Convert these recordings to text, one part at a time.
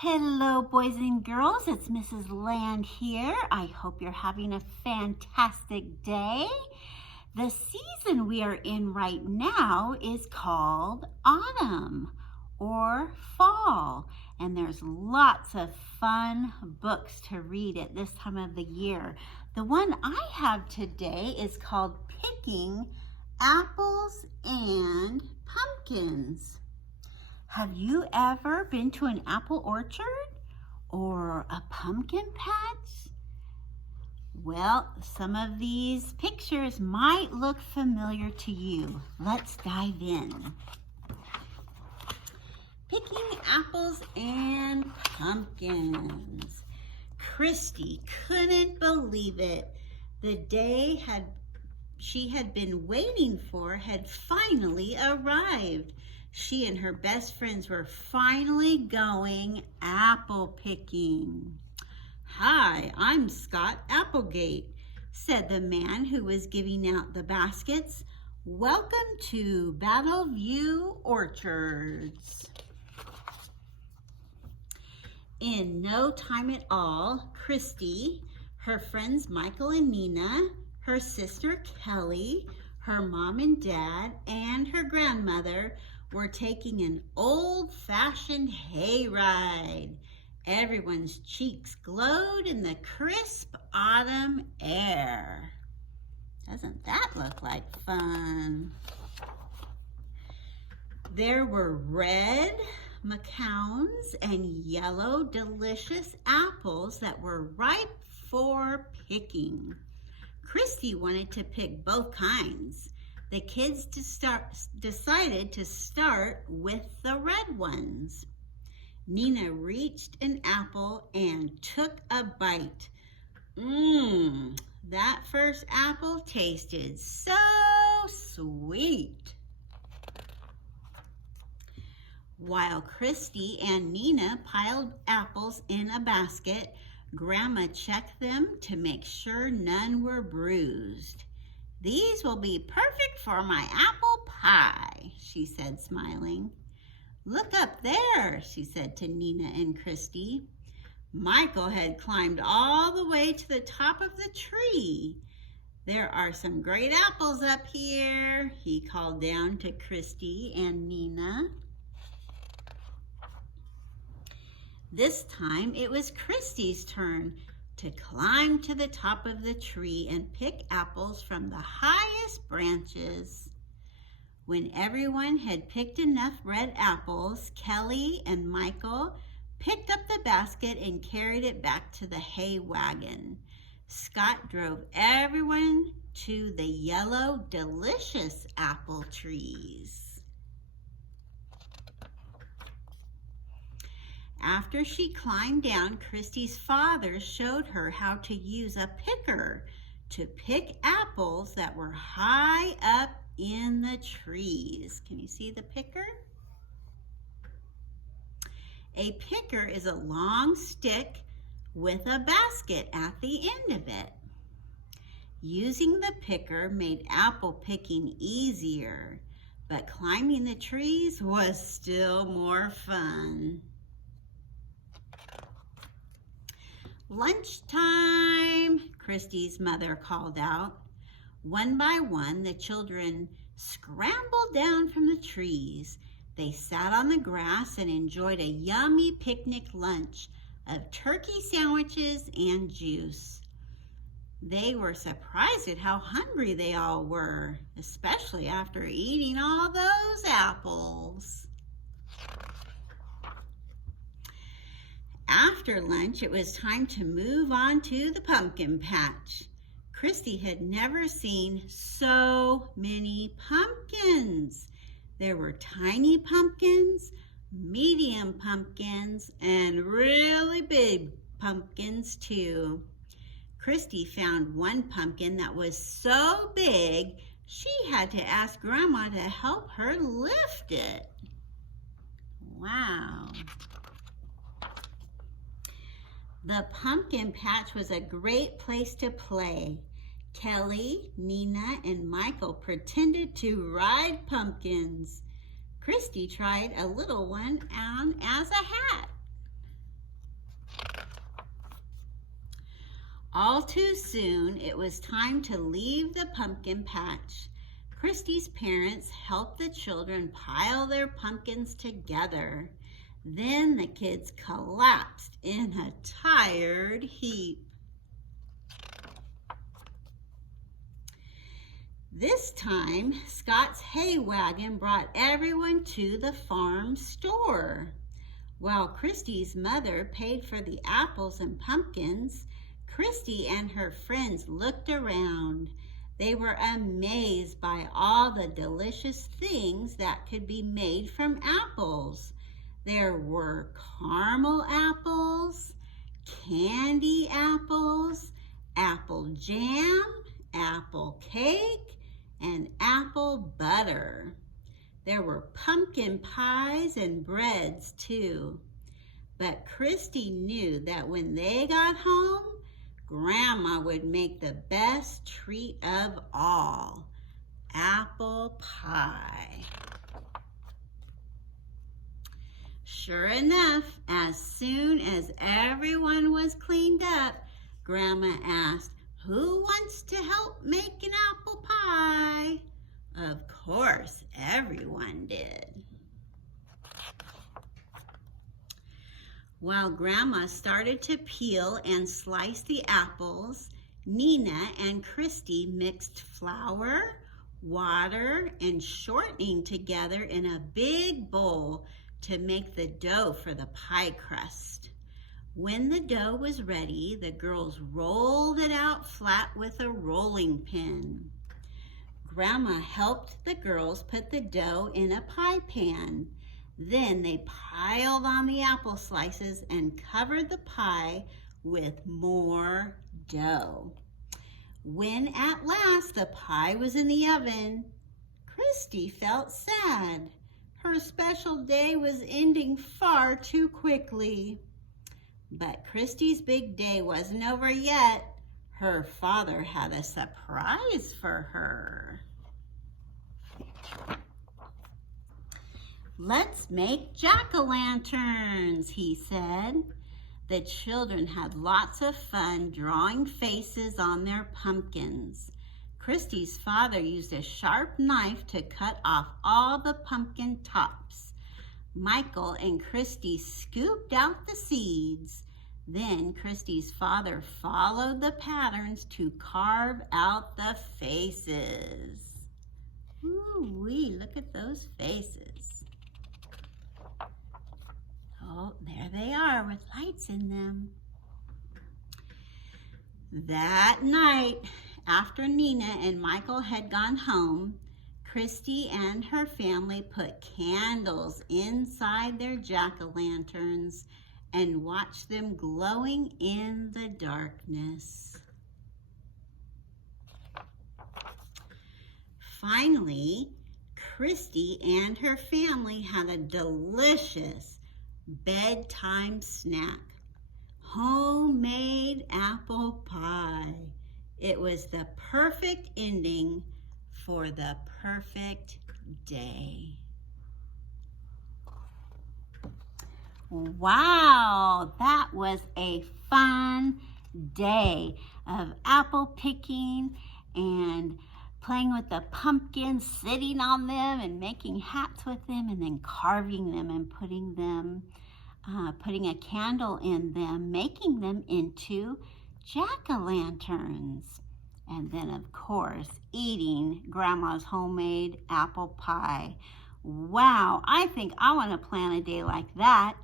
Hello, boys and girls. It's Mrs. Land here. I hope you're having a fantastic day. The season we are in right now is called autumn or fall, and there's lots of fun books to read at this time of the year. The one I have today is called Picking Apples and Pumpkins. Have you ever been to an apple orchard or a pumpkin patch? Well, some of these pictures might look familiar to you. Let's dive in. Picking apples and pumpkins. Christy couldn't believe it. The day she had been waiting for had finally arrived. She and her best friends were finally going apple picking. "Hi, I'm Scott Applegate," said the man who was giving out the baskets. "Welcome to Battleview Orchards." In no time at all, Christy, her friends Michael and Nina, her sister Kelly, her mom and dad, and her grandmother were taking an old-fashioned hayride. Everyone's cheeks glowed in the crisp autumn air. Doesn't that look like fun? There were red McCowns and yellow delicious apples that were ripe for picking. Christy wanted to pick both kinds. The kids decided to start with the red ones. Nina reached an apple and took a bite. That first apple tasted so sweet. While Christy and Nina piled apples in a basket, Grandma checked them to make sure none were bruised. "These will be perfect for my apple pie," she said, smiling. "Look up there," she said to Nina and Christy. Michael had climbed all the way to the top of the tree. "There are some great apples up here," he called down to Christy and Nina. This time it was Christy's turn to climb to the top of the tree and pick apples from the highest branches. When everyone had picked enough red apples, Kelly and Michael picked up the basket and carried it back to the hay wagon. Scott drove everyone to the yellow, delicious apple trees. After she climbed down, Christy's father showed her how to use a picker to pick apples that were high up in the trees. Can you see the picker? A picker is a long stick with a basket at the end of it. Using the picker made apple picking easier, but climbing the trees was still more fun. "Lunchtime," Christy's mother called out. One by one, the children scrambled down from the trees. They sat on the grass and enjoyed a yummy picnic lunch of turkey sandwiches and juice. They were surprised at how hungry they all were, especially after eating all those apples. After lunch, it was time to move on to the pumpkin patch. Christy had never seen so many pumpkins. There were tiny pumpkins, medium pumpkins, and really big pumpkins too. Christy found one pumpkin that was so big, she had to ask Grandma to help her lift it. Wow. The pumpkin patch was a great place to play. Kelly, Nina, and Michael pretended to ride pumpkins. Christy tried a little one on as a hat. All too soon, it was time to leave the pumpkin patch. Christy's parents helped the children pile their pumpkins together. Then the kids collapsed in a tired heap. This time, Scott's hay wagon brought everyone to the farm store. While Christy's mother paid for the apples and pumpkins, Christy and her friends looked around. They were amazed by all the delicious things that could be made from apples. There were caramel apples, candy apples, apple jam, apple cake, and apple butter. There were pumpkin pies and breads too. But Christy knew that when they got home, Grandma would make the best treat of all, apple pie. Sure enough, as soon as everyone was cleaned up, Grandma asked, "Who wants to help make an apple pie?" Of course, everyone did. While Grandma started to peel and slice the apples, Nina and Christy mixed flour, water, and shortening together in a big bowl to make the dough for the pie crust. When the dough was ready, the girls rolled it out flat with a rolling pin. Grandma helped the girls put the dough in a pie pan. Then they piled on the apple slices and covered the pie with more dough. When at last the pie was in the oven, Christy felt sad. Her special day was ending far too quickly. But Christy's big day wasn't over yet. Her father had a surprise for her. "Let's make jack-o'-lanterns," he said. The children had lots of fun drawing faces on their pumpkins. Christy's father used a sharp knife to cut off all the pumpkin tops. Michael and Christy scooped out the seeds. Then Christy's father followed the patterns to carve out the faces. Ooh-wee, look at those faces. Oh, there they are with lights in them. That night, after Nina and Michael had gone home, Christy and her family put candles inside their jack-o'-lanterns and watched them glowing in the darkness. Finally, Christy and her family had a delicious bedtime snack, homemade apple pie. It was the perfect ending for the perfect day. Wow, that was a fun day of apple picking and playing with the pumpkins, sitting on them and making hats with them, and then carving them and putting a candle in them, making them into jack-o'-lanterns. And then, of course, eating Grandma's homemade apple pie. Wow, I think I want to plan a day like that.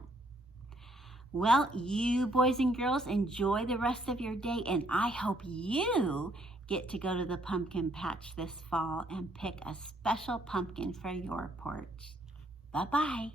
Well, you boys and girls, enjoy the rest of your day, and I hope you get to go to the pumpkin patch this fall and pick a special pumpkin for your porch. Bye-bye.